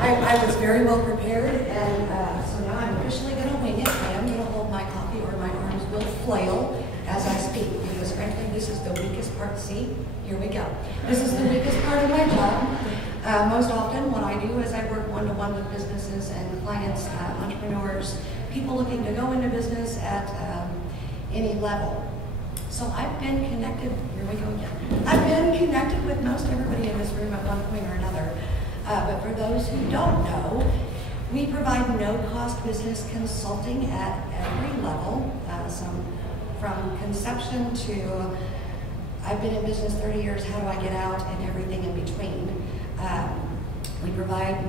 I was very well prepared, and so now I'm officially going to wing it. I am going to hold my coffee, or my arms will flail as I speak, because frankly, this is the weakest part. See, here we go. This is the weakest part of my job. Most often, what I do is I work one-to-one with businesses and clients, entrepreneurs, people looking to go into business at any level. So I've been connected, here we go again. I've been connected with most everybody in this room at one point or another. But for those who don't know, we provide no-cost business consulting at every level, from conception to, I've been in business 30 years, how do I get out, and everything in between. We provide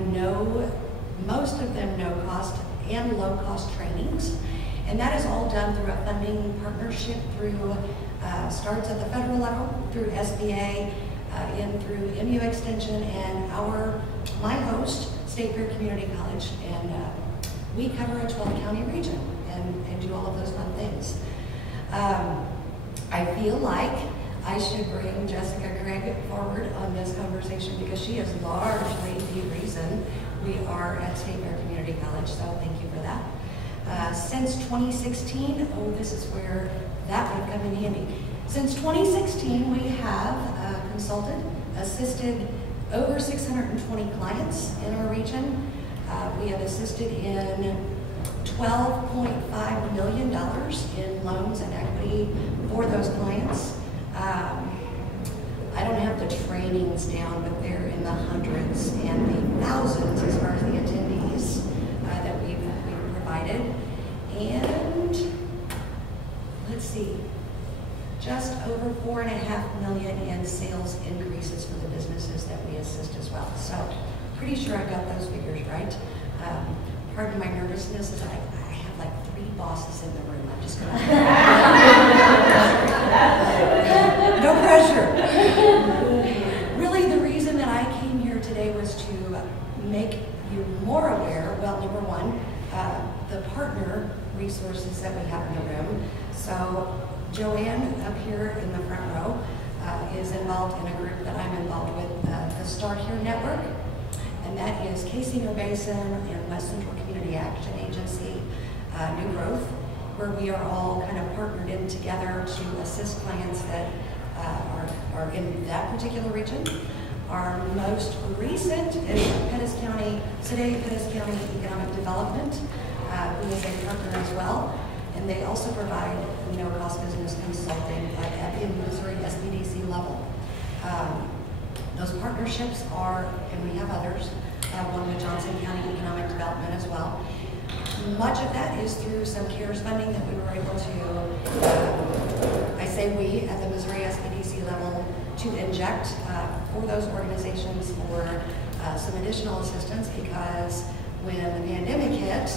most of them no-cost and low-cost trainings. And that is all done through a funding partnership through, starts at the federal level, through SBA, and through MU Extension, and my host, State Fair Community College. And we cover a 12-county region and do all of those fun things. I feel like I should bring Jessica Craig forward on this conversation because she is largely the reason we are at State Fair Community College, so thank you for that. Since 2016, this is where that would come in handy. Since 2016, we have consulted, assisted over 620 clients in our region. We have assisted in $12.5 million in loans and equity for those clients. I don't have the trainings down, but they're in the hundreds and the thousands as far as the attendees that we've provided. And let's see, just over $4.5 million in sales increases for the businesses that we assist as well. So pretty sure I got those figures right. Pardon my nervousness, is I have like 3 bosses in the room. I'm just gonna no pressure. Really, the reason that I came here today was to make you more aware. Well, number one, the partner resources that we have in the room. So Joanne up here in the front row is involved in a group that I'm involved with, the Start Here Network, and that is Casino Basin and West Central Community Action Agency, New Growth, where we are all kind of partnered in together to assist clients that are in that particular region. Our most recent is Pettis County, Sedalia Pettis County Economic Development, who is a partner as well. And they also provide no-cost business consulting at the Missouri SBDC level. Those partnerships are, and we have others, one with Johnson County Economic Development as well. Much of that is through some CARES funding that we were able to, I say we at the Missouri SBDC level, to inject for those organizations for some additional assistance, because when the pandemic hit,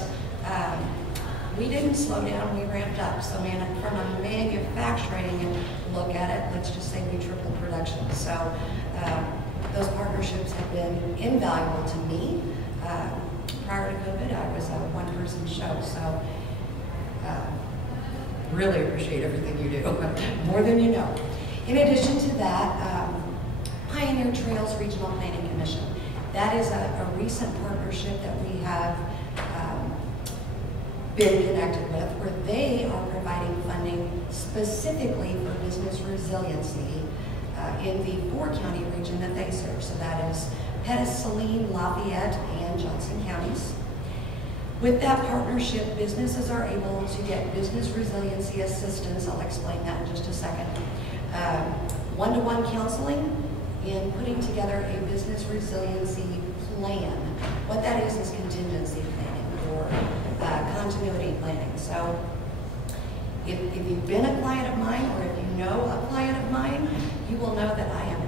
we didn't slow down, we ramped up. So from a manufacturing look at it, let's just say we tripled production. So those partnerships have been invaluable to me. Prior to COVID, I was a one-person show, so really appreciate everything you do, more than you know. In addition to that, Pioneer Trails Regional Planning Commission. That is a recent partnership that we have been connected with, where they are providing funding specifically for business resiliency in the 4-county region that they serve. So that is Pettis, Saline, Lafayette, and Johnson counties. With that partnership, businesses are able to get business resiliency assistance. I'll explain that in just a second. One-to-one counseling in putting together a business resiliency plan. What that is contingency planning or continuity planning. So if you've been a client of mine, or if you know a client of mine, you will know that I am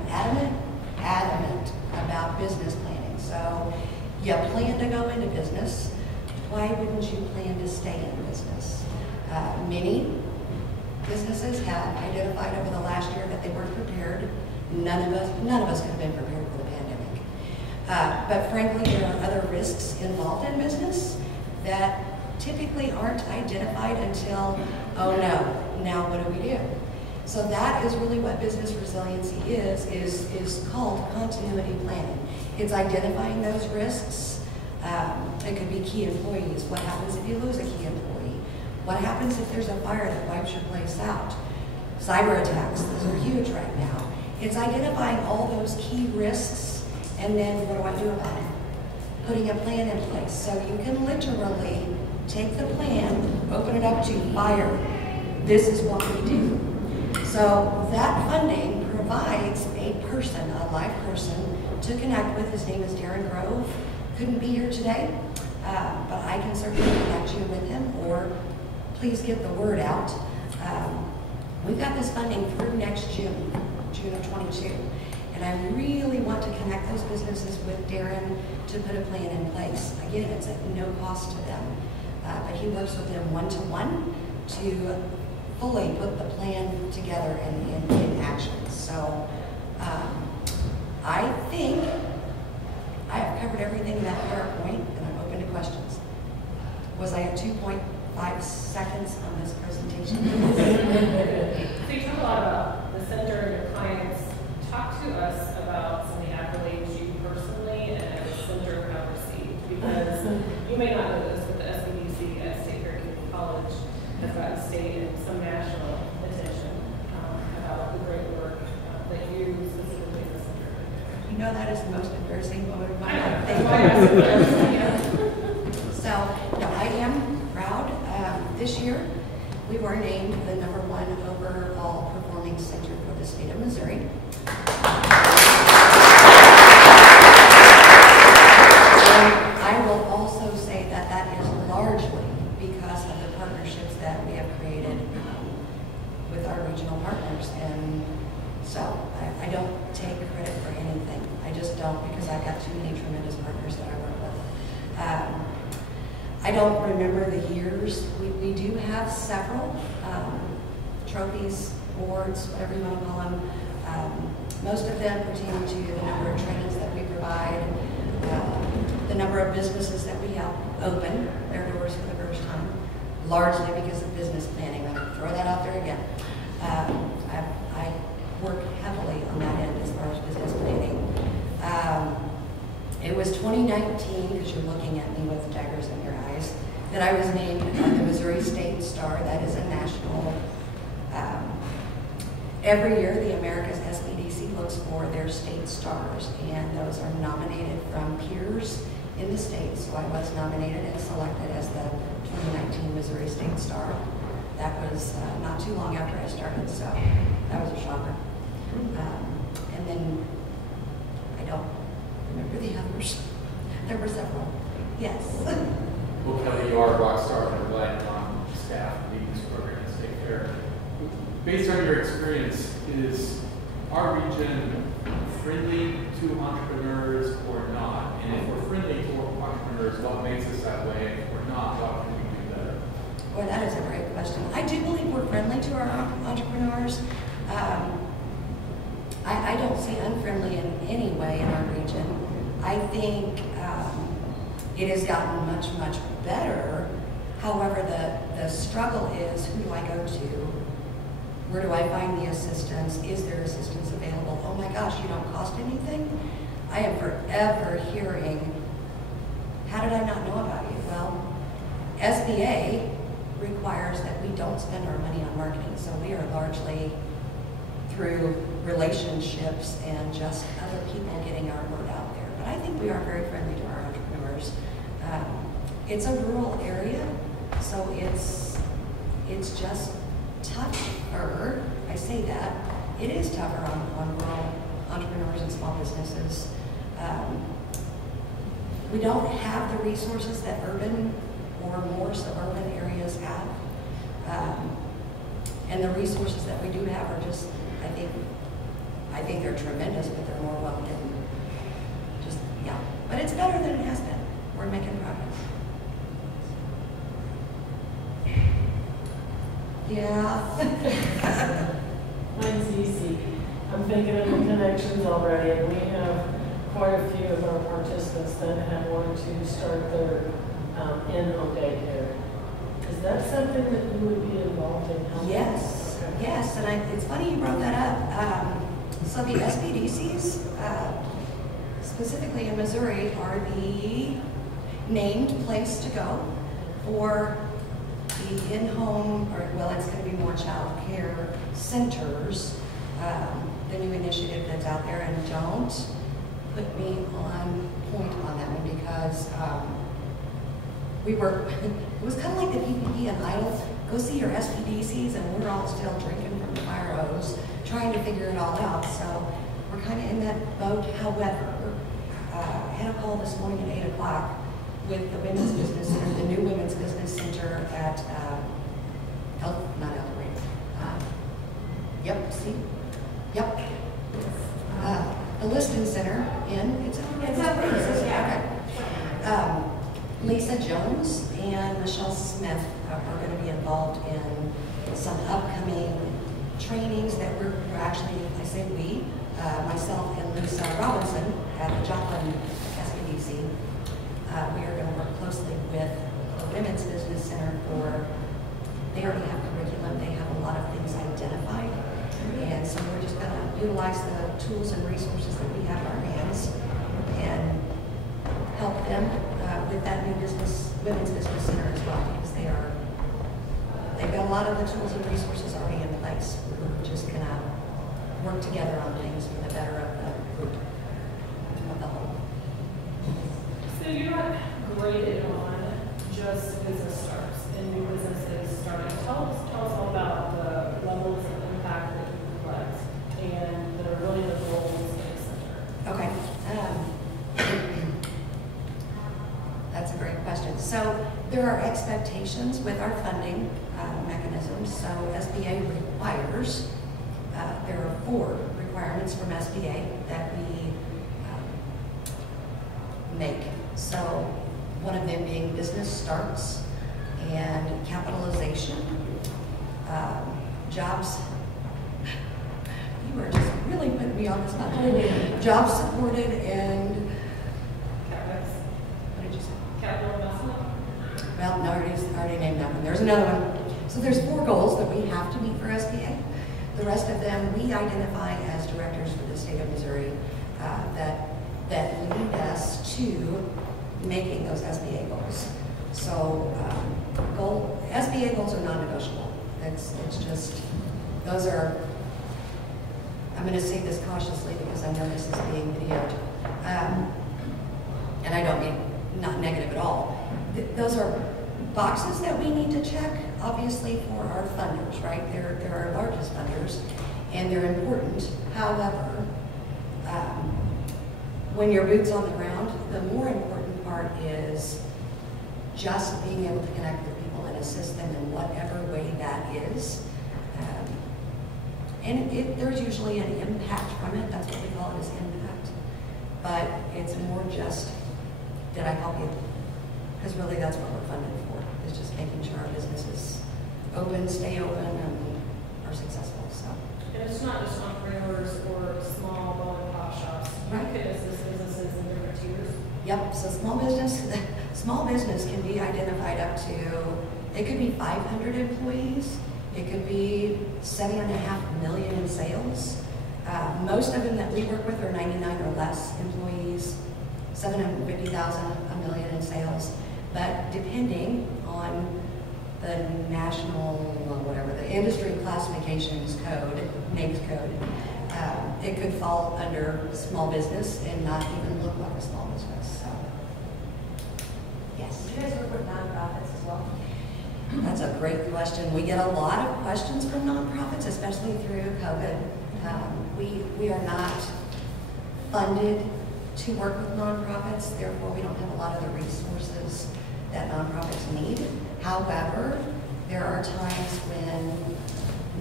adamant about business planning. So you plan to go into business. Why wouldn't you plan to stay in business? Many businesses have identified over the last year that they weren't prepared. None of us could have been prepared for the pandemic. But frankly, there are other risks involved in business that typically aren't identified until, oh no, now what do we do? So that is really what business resiliency is called continuity planning. It's identifying those risks. It could be key employees. What happens if you lose a key employee? What happens if there's a fire that wipes your place out? Cyber attacks, those are huge right now. It's identifying all those key risks, and then what do I do about it? Putting a plan in place. So you can literally take the plan, open it up to fire. This is what we do. So that funding provides a person, a live person, to connect with. His name is Darren Grove. Couldn't be here today, but I can certainly connect you with him, or please get the word out. We've got this funding through next June of 22. And I really want to connect those businesses with Darren to put a plan in place. Again, it's at no cost to them, but he works with them one-to-one to fully put the plan together and in action. So I think I have covered everything in that PowerPoint, and I'm open to questions. Was I at 2.5 seconds on this presentation? So you talk a lot about the center and your clients. Talk to us about some of the accolades you personally and as a center have received, because you may not know this, but the SBDC at State Fair Community College has gotten state and some national attention about the great work that you specifically as a center. You know, that is the most embarrassing moment of my life. So, no, I am proud. This year, we were named the #1 overall performing center for the state of Missouri. And I will also say that that is largely because of the partnerships that we have created with our regional partners. And so I don't take credit for anything. I just don't, because I've got too many tremendous partners that I work with. I don't remember the years. We do have several trophies, awards, whatever you want to call them. Most of them pertain to the number of trainings that we provide, the number of businesses that we help open their doors for the first time, largely because of business planning. I'm going to throw that out there again. I work heavily on that end as far as business planning. It was 2019, because you're looking at me with daggers in your eyes, that I was named the Missouri State Star. That is a national. Every year, the America's SBDC looks for their state stars, and those are nominated from peers in the state. So I was nominated and selected as the 2019 Missouri State Star. That was not too long after I started, so that was a shocker. And then I don't remember the others. There were several. Yes. Well, Kelly, you are a rock star and relying on staff leading this program at State Fair. Based on your experience, is our region friendly to entrepreneurs or not? And if we're friendly to entrepreneurs, what makes us that way? If we're not, what can we do better? Boy, that is a great question. I do believe we're friendly to our entrepreneurs. I don't see unfriendly in any way in our region. I think it has gotten much, much better. However, the struggle is, who do I go to? Where do I find the assistance? Is there assistance available? Oh my gosh, you don't cost anything? I am forever hearing, how did I not know about you? Well, SBA requires that we don't spend our money on marketing, so we are largely through relationships and just other people getting our word out there. But I think we are very friendly to our entrepreneurs. It's a rural area, so it's just tougher. I say that. It is tougher on rural entrepreneurs and small businesses. We don't have the resources that urban or more suburban areas have. And the resources that we do have are just, I think they're tremendous, but they're more well hidden. Just, yeah. But it's better than it has been. We're making progress. Yeah. Mine's easy. I'm thinking of the connections already, and we have quite a few of our participants that have wanted to start their InHome daycare. Is that something that you would be involved in helping? Yes. Okay. Yes, and it's funny you brought that up. So the SBDCs, specifically in Missouri, are the named place to go for the in-home, or well, it's going to be more child care centers, the new initiative that's out there. And don't put me on point on that one because we were, it was kind of like the PPP and IDLE. Go see your SPDCs, and we're all still drinking from the fire hose, trying to figure it all out. So we're kind of in that boat. However, I had a call this morning at 8 o'clock with the Women's Business Center, the new Women's Business Center at, not El Dorado. Yep, see? Yep. The Liston Center it's okay. Lisa Jones and Michelle Smith are going to be involved in some upcoming trainings that we're actually, I say we, myself and Lisa Robinson at the Joplin SBDC. We are going to work closely with the Women's Business Center they already have curriculum, they have a lot of things identified. And so we're just going to utilize the tools and resources that we have in our hands and help them with that new Women's Business Center as well, because they've got a lot of the tools and resources already in place. We're just going to work together on things for the better of the group, of the whole. So you're not graded on just business starts and new businesses starting. Tell us all about the levels of impact that you collect and that are really the goals of the center. Okay. That's a great question. So there are expectations with our funding mechanisms. So SBA requires, there are 4 requirements from SBA that we make. So one of them being business starts and capitalization, jobs. You are just really putting me on the spot. Jobs supported and Capital investment? well, no, I already named that one. There's another one. So there's 4 goals that we have to meet for SBA. The rest of them we identify as directors for the state of Missouri that lead us to making those SBA goals. So SBA goals are non-negotiable. It's just, those are, I'm going to say this cautiously because I know this is being videoed. And I don't mean not negative at all. Those are boxes that we need to check, obviously, for our funders, right? They're our largest funders, and they're important. However, when your boot's on the ground, the more important part is just being able to connect with people and assist them in whatever way that is. And there's usually an impact from it. That's what we call it, is impact. But it's more just, did I help you? Because really that's what we're funded for, is just making sure our businesses open, stay open, and are successful. So. And it's not just entrepreneurs or small mom and pop shops. Right. You can assist businesses in different tiers. Yep, so small business can be identified up to, it could be 500 employees, it could be 7.5 million in sales. Most of them that we work with are 99 or less employees, 750,000, a million in sales. But depending on the national, whatever, the industry classifications code, NAICS code, it could fall under small business and not even look like a small business. So, yes. Do you guys work with nonprofits as well? That's a great question. We get a lot of questions from nonprofits, especially through COVID. We are not funded to work with nonprofits, therefore we don't have a lot of the resources that nonprofits need. However, there are times when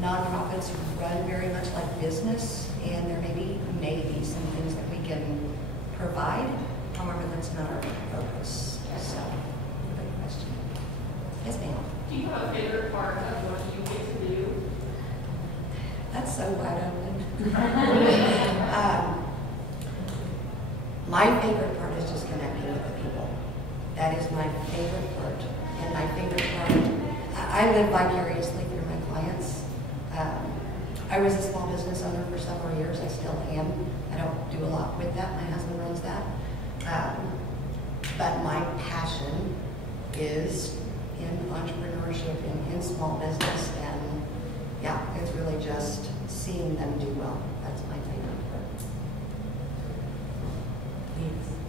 nonprofits run very much like business, and there may be some things that we can provide. However, that's not our focus. So, great question. Yes, ma'am. Do you have a favorite part of what you get to do? That's so wide open. My favorite part is just connecting with the people. That is my favorite part. And my favorite part, I live vicariously through my clients. I was a small business owner for several years. I still am. I don't do a lot with that. My husband runs that. But my passion is in entrepreneurship and in small business. And yeah, it's really just seeing them do well. That's my favorite part.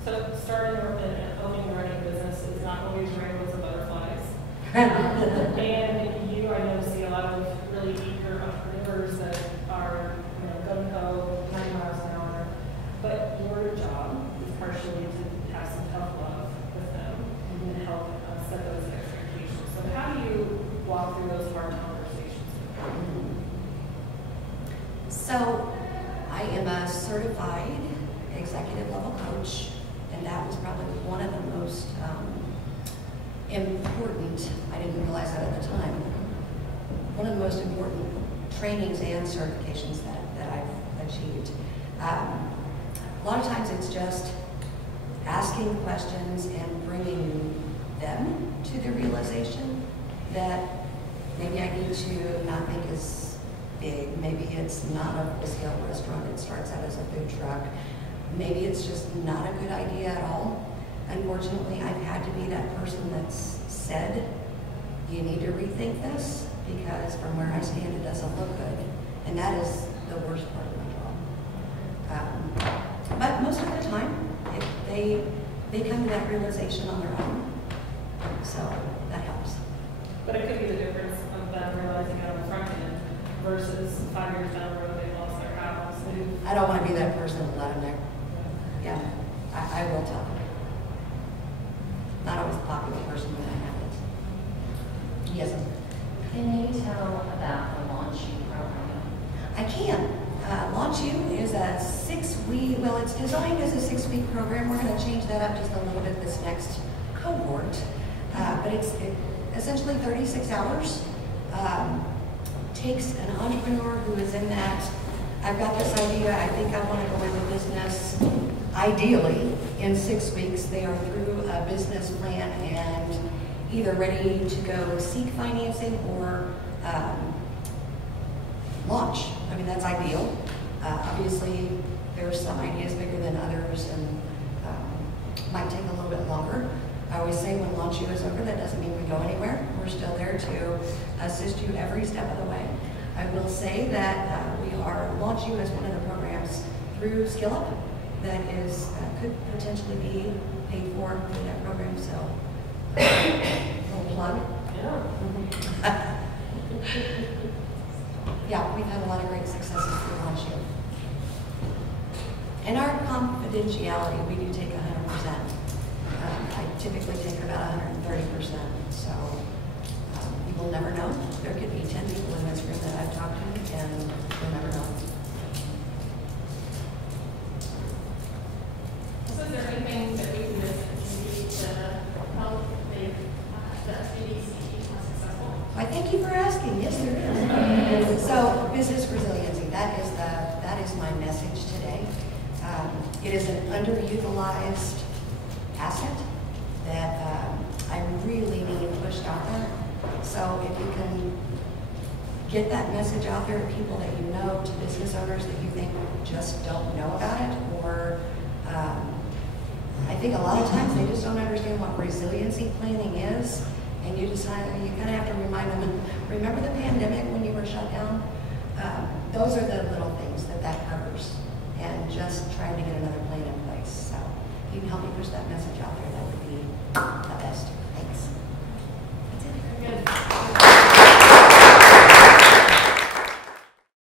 So starting and owning and running a business is not always rainbows and butterflies. And you, I know, see a lot of really eager entrepreneurs that are, gung-ho, 90 miles an hour. But your job is partially to have some tough love with them and help set those expectations. So how do you walk through those hard conversations? So I am a certified executive level coach, and that was probably one of the most important, I didn't realize that at the time, one of the most important trainings and certifications that I've achieved. A lot of times it's just asking questions and bringing them to the realization that maybe I need to not think as big. Maybe it's not a full-scale restaurant. It starts out as a food truck. Maybe it's just not a good idea at all. Unfortunately, I've had to be that person that's said, you need to rethink this because from where I stand, it doesn't look good. And that is the worst part of my job. But most of the time, they come to that realization on their own. So that helps. But it could be the difference of them realizing it on the front end versus 5 years down the road they lost their house. I don't want to be that person and let them there. Yeah, I will tell them. Not always the popular person when that happens. Yes. Can you tell about the Launch You program? I can. Launch You is a 6-week, well, it's designed as a 6-week program. We're going to change that up just a little bit this next cohort. But it's essentially 36 hours. Takes an entrepreneur who is in that, I've got this idea, I think I want to go into business. Ideally, in 6 weeks, they are through a business plan and either ready to go seek financing or launch. I mean, that's ideal. Obviously, there's some ideas bigger than others and might take a little bit longer. I always say when Launch You is over, that doesn't mean we go anywhere. We're still there to assist you every step of the way. I will say that Launch You is one of the programs through SkillUp that is could potentially be paid for through that program. So, little plug. Yeah. Yeah, we've had a lot of great successes through Launch You. And our confidentiality, we do take 100%. I typically take about 130%. So you will never know. There could be 10 people in this room that I've talked to, and you'll never know. So is there anything that we can do to help make the SBA more successful? Why, thank you for asking. Yes, there is. So business resiliency, that is my message today. It is an underutilized asset that I really need pushed out there. So if you can get that message out there to people that you know, to business owners that you think just don't know about it, or I think a lot of times they just don't understand what resiliency planning is, and you kind of have to remind them, remember the pandemic when you were shut down? Those are the little things that covers, and just trying to get another plan in